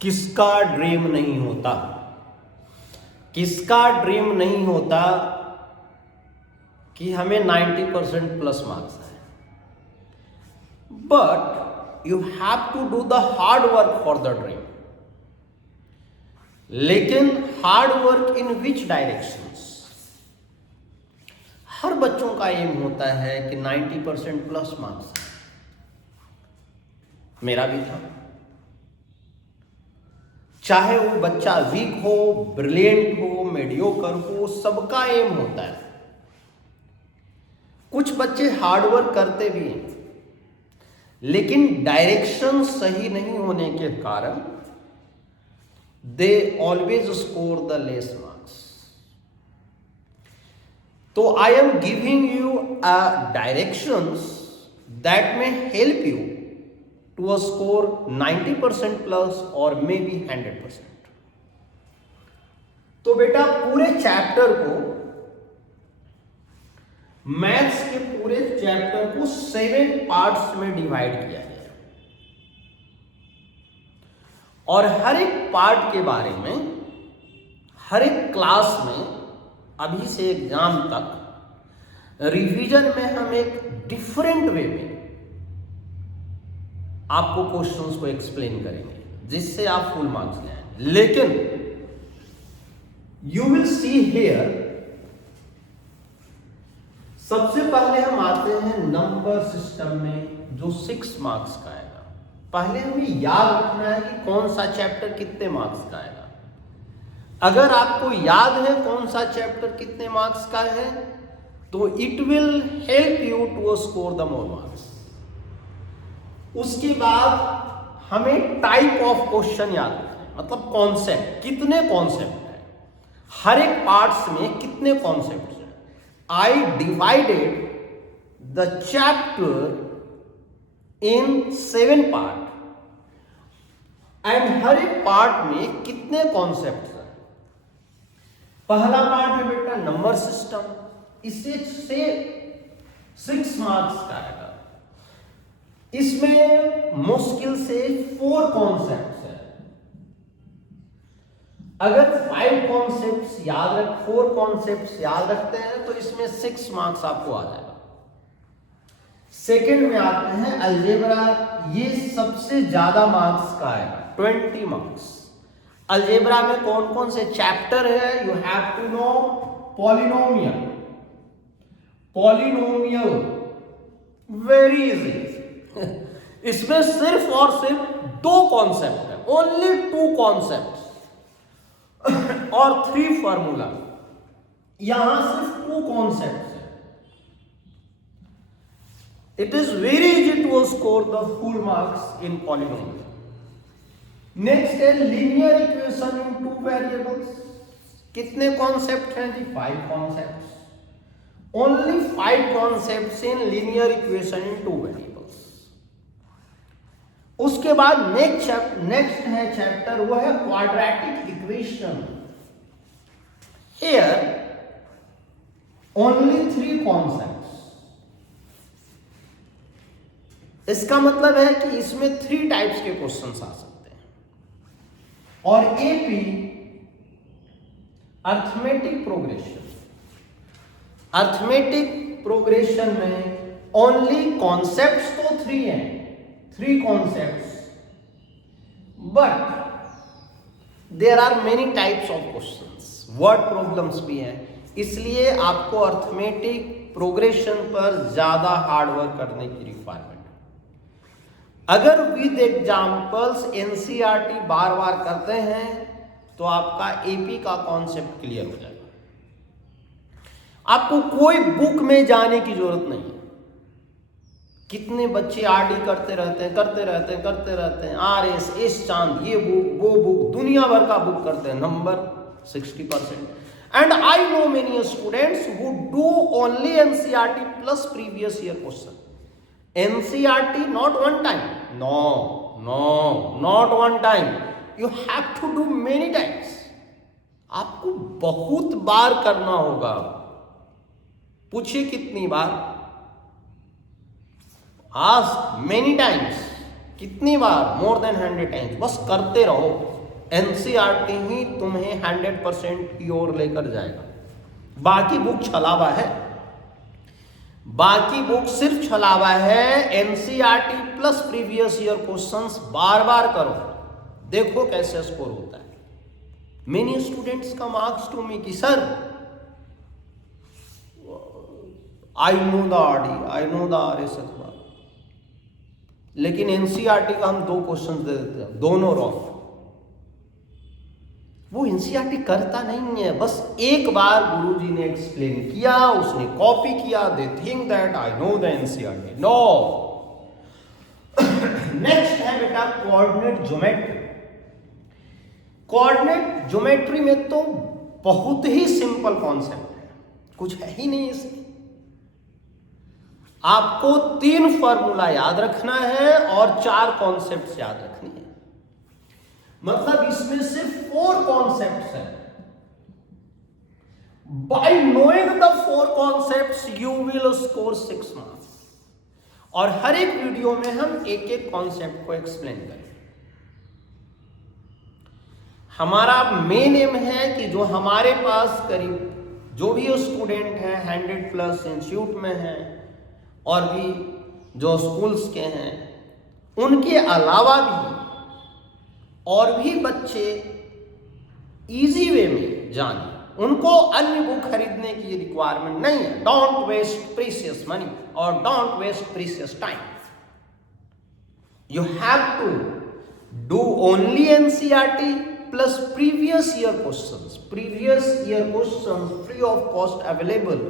किसका ड्रीम नहीं होता? किसका ड्रीम नहीं होता कि हमें 90% प्लस मार्क्स आए? But you have to do the hard work for the dream. लेकिन hard work in which directions? हर बच्चों का एम होता है कि 90% प्लस मार्क्स आए. मेरा भी था. चाहे वो बच्चा वीक हो, ब्रिलियंट हो, मीडियोकर हो, सबका एम होता है. कुछ बच्चे हार्डवर्क करते भी हैं, लेकिन डायरेक्शन सही नहीं होने के कारण they always score the less marks. तो I am giving you a directions that may help you to a score 90% plus or maybe 100%. तो बेटा पूरे चैप्टर को, मैथ्स के पूरे चैप्टर को 7 पार्ट्स में डिवाइड किया गया और हर एक पार्ट के बारे में हर एक क्लास में अभी से एग्जाम तक रिवीजन में हम एक डिफरेंट वे में आपको क्वेश्चंस को एक्सप्लेन करेंगे, जिससे आप फुल मार्क्स ले आएंगे. लेकिन यू विल सी हियर, सबसे पहले हम आते हैं नंबर सिस्टम में जो 6 मार्क्स का आएगा. पहले हमें याद रखना है कि कौन सा चैप्टर कितने मार्क्स का आएगा. अगर आपको याद है कौन सा चैप्टर कितने मार्क्स का है, तो it will help you to score the more marks. उसके बाद हमें टाइप ऑफ क्वेश्चन याद रखना, मतलब कॉन्सेप्ट, कितने कॉन्सेप्ट है, हर एक पार्ट्स में कितने कॉन्सेप्ट हैं. I divided the chapter in 7 part and हर एक पार्ट में कितने कॉन्सेप्ट हैं. पहला पार्ट है बेटा नंबर सिस्टम, इसे 6 मार्क्स का आएगा. इसमें मुश्किल से 4 कॉन्सेप्ट्स हैं. अगर 4 कॉन्सेप्ट्स याद रखते हैं तो इसमें 6 मार्क्स आपको आ जाएगा. सेकंड में आते हैं अलजेब्रा. ये सबसे ज्यादा मार्क्स का आएगा, 20 मार्क्स. अलजेब्रा में कौन कौन से चैप्टर है? You have to know polynomial, very easy. इसमें सिर्फ और सिर्फ 2 कॉन्सेप्ट है, ओनली 2 कॉन्सेप्ट और 3 फॉर्मूला. यहां सिर्फ 2 कॉन्सेप्ट है. It is very easy to score the full marks in polynomial. Next है लीनियर इक्वेशन इन 2 वेरिएबल्स. कितने कॉन्सेप्ट हैं जी? 5 concept. Only 5 concept in linear equation in 2 variables. उसके बाद नेक्स्ट है चैप्टर, वो है quadratic equation. Here only 3 concepts. इसका मतलब है कि इसमें 3 टाइप्स के क्वेश्चंस आ सकते हैं. और एपी अर्थमेटिक प्रोग्रेशन में ओनली कॉन्सेप्ट्स तो 3 हैं, 3 concepts, but there are many types of questions, word problems भी हैं. इसलिए आपको अर्थमेटिक प्रोग्रेशन पर ज्यादा हार्ड वर्क करने की रिक्वायरमेंट. अगर विद एग्जाम्पल्स एनसीईआरटी बार बार करते हैं तो आपका एपी का कॉन्सेप्ट क्लियर हो जाएगा. आपको कोई बुक में जाने की जरूरत नहीं है. कितने बच्चे आरडी करते रहते हैं, आरएस, एस चांद, ये बुक वो बुक, दुनिया भर का बुक करते हैं. Number 60%. And I know many students who do only NCERT plus previous year question. NCERT not one time, not one time, you have to do many times. आपको बहुत बार करना होगा. पूछिए कितनी बार? Ask many times. कितनी बार? More than 100 times. बस करते रहो। एनसीईआरटी ही तुम्हें 100% की ओर लेकर जाएगा। बाकी बुक छलावा है, बाकी बुक सिर्फ छलावा है। NCERT plus previous year questions बार बार करो, देखो कैसे स्कोर होता है। मेनी स्टूडेंट्स का मार्क्स टू मी कि sir I know the RD, I know the RS अखबार, लेकिन एनसीईआरटी का हम 2 क्वेश्चन दे देते हैं, दोनों रॉन्ग। वो एनसीईआरटी करता नहीं है, बस एक बार गुरुजी ने एक्सप्लेन किया, उसने कॉपी किया, they think that I know the NCERT. No. Next है बेटा कोऑर्डिनेट ज्योमेट्री। कोऑर्डिनेट ज्योमेट्री में तो बहुत ही सिंपल कॉन्सेप्ट है, कुछ है ही नहीं इसमें। आपको 3 फॉर्मूला याद रखना है और 4 कॉन्सेप्ट्स याद रखनी है। मतलब इसमें सिर्फ 4 कॉन्सेप्ट्स हैं। Bye knowing the 4 concepts you will score 6 marks. और हर एक वीडियो में हम एक एक कॉन्सेप्ट को एक्सप्लेन करेंगे। हमारा मेन एम है कि जो हमारे पास करीब जो भी स्टूडेंट हैं 100+ इंस्टीट्यूट में हैं और भी जो स्कूल्स के हैं, उनके अलावा भी और भी बच्चे इजी वे में जाने, उनको अन्य बुक खरीदने की रिक्वायरमेंट नहीं है। डोंट वेस्ट प्रीशियस मनी और don't waste precious time. You have to do only NCERT plus previous year questions. Previous year questions free of cost available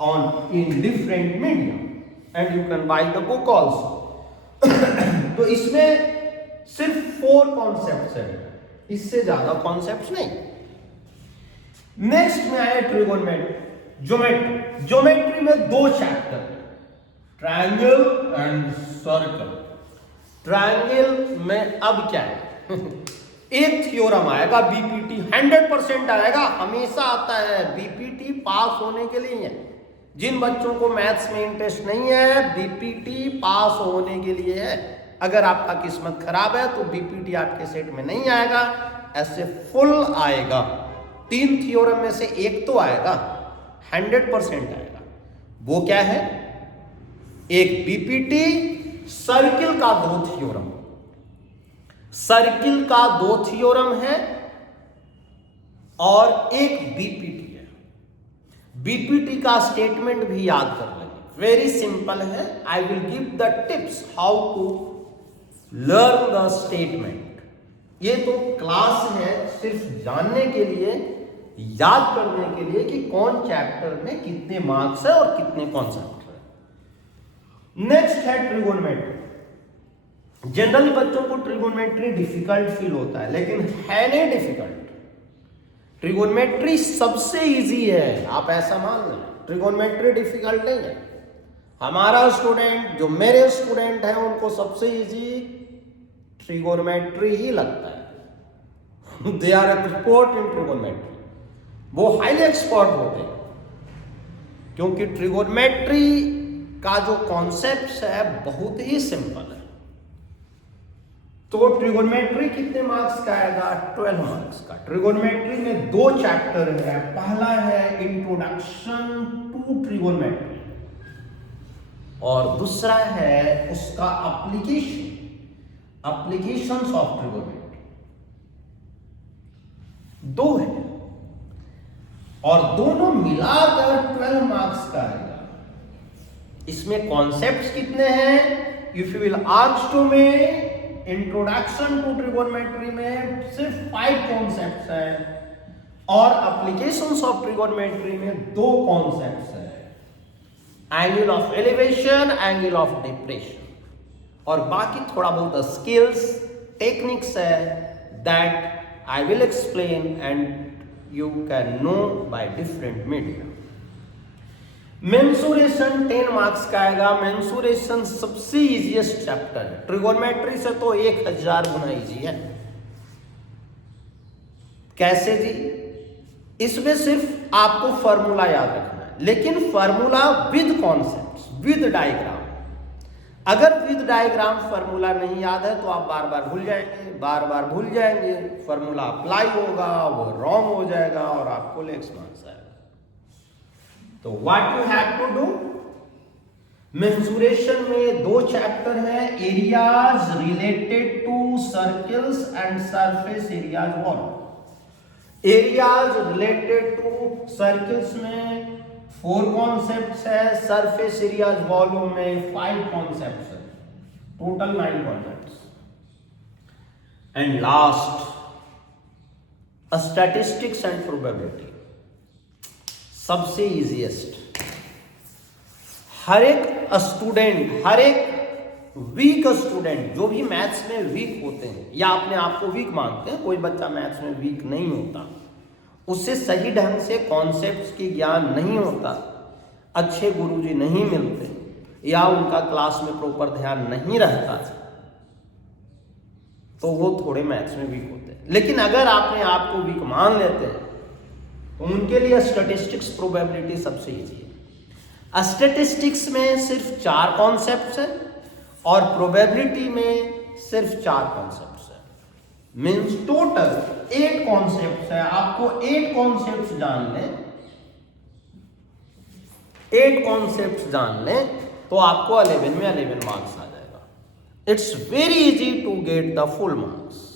on in different medium and you can buy the book also। तो इसमें सिर्फ 4 concepts हैं, इससे ज्यादा concepts नहीं। Next में आया trigonometry, geometry. Geometry में 2 chapter, triangle and circle. Triangle में अब क्या है एक थ्योरम आएगा, बीपीटी 100% आएगा, हमेशा आता है। बीपीटी पास होने के लिए है। जिन बच्चों को मैथ्स में इंटरेस्ट नहीं है, बीपीटी पास होने के लिए है। अगर आपका किस्मत खराब है तो बीपीटी आपके सेट में नहीं आएगा, ऐसे फुल आएगा। 3 थ्योरम में से एक तो आएगा, 100% आएगा। वो क्या है? एक बीपीटी, सर्किल का 2 थ्योरम। सर्किल का 2 थ्योरम है और एक बीपीटी। बीपीटी का स्टेटमेंट भी याद कर लेंगे, वेरी सिंपल है। I will give the tips how to learn the statement. ये तो क्लास है सिर्फ जानने के लिए, याद करने के लिए कि कौन चैप्टर में कितने मार्क्स है और कितने कॉन्सेप्ट है। नेक्स्ट है ट्रिगोनोमेट्री। जनरली बच्चों को ट्रिगोनोमेट्री डिफिकल्ट फील होता है, लेकिन है नहीं डिफिकल्ट। ट्रिगोनोमेट्री सबसे इजी है, आप ऐसा मान लें। ट्रिगोनोमेट्री डिफिकल्ट नहीं है। हमारा स्टूडेंट, जो मेरे स्टूडेंट हैं, उनको सबसे इजी ट्रिगोनोमेट्री ही लगता है। They are expert in trigonometry, वो हाईली एक्सपर्ट होते हैं, क्योंकि ट्रिगोनोमेट्री का जो कॉन्सेप्ट है बहुत ही सिंपल है। तो ट्रिगोनोमेट्री कितने मार्क्स का आएगा? 12 मार्क्स का। ट्रिगोनोमेट्री में 2 चैप्टर है। पहला है इंट्रोडक्शन टू ट्रिगोनोमेट्री और दूसरा है उसका एप्लीकेशंस ऑफ ट्रिगोनोमेट्री। 2 है और दोनों मिलाकर 12 मार्क्स का आएगा। इसमें कॉन्सेप्ट्स कितने हैं? If you will ask to me, introduction to trigonometry में सिर्फ 5 कॉन्सेप्ट्स हैं और एप्लीकेशंस ऑफ ट्रिगोनोमेट्री में 2 कॉन्सेप्ट्स हैं, angle of elevation, angle of depression, और बाकी थोड़ा बहुत स्किल्स, टेक्निक्स है that I will explain and you can know by different media. Mensuration 10 marks का आएगा। मेंसुरेशन सबसे इजीएस्ट चैप्टर है। ट्रिगोनोमेट्री से तो 1000 गुना इजी है। कैसे जी? इसमें सिर्फ आपको फॉर्मूला याद रखना है, लेकिन formula with concepts, with diagram. अगर विद डायग्राम फार्मूला नहीं याद है तो आप बार बार भूल जाएंगे, फार्मूला अप्लाई होगा, वो रॉन्ग हो जाएगा और आपको लेस मार्क्स आएगा। तो what you have to do, mensuration में 2 चैप्टर है, areas related to circles and surface areas volume. Areas related to circles में 4 कॉन्सेप्ट्स है, सरफेस एरियाज वॉल्यूम में 5 कॉन्सेप्ट्स है, total 9 concepts. And last statistics and probability, सबसे easiest. हर एक student, हर एक weak student जो भी मैथ्स में वीक होते हैं या अपने आप को वीक मानते हैं, कोई बच्चा मैथ्स में वीक नहीं होता, उससे सही ढंग से कॉन्सेप्ट्स की ज्ञान नहीं होता, अच्छे गुरुजी नहीं मिलते या उनका क्लास में प्रॉपर ध्यान नहीं रहता, तो वो थोड़े मैथ्स में वीक होते हैं। लेकिन अगर आपने आप को वीक मान लेते हैं तो उनके लिए स्टैटिस्टिक्स प्रोबेबिलिटी सबसे ईजी है। स्टैटिस्टिक्स में सिर्फ 4 कॉन्सेप्ट्स हैं और प्रोबेबिलिटी में सिर्फ 4 कॉन्सेप्ट्स हैं, मीन्स टोटल 8 कॉन्सेप्ट्स है। आपको 8 कॉन्सेप्ट्स जान लें, 8 कॉन्सेप्ट्स जान लें तो आपको 11 में 11 मार्क्स आ जाएगा। It's very easy to get the full marks.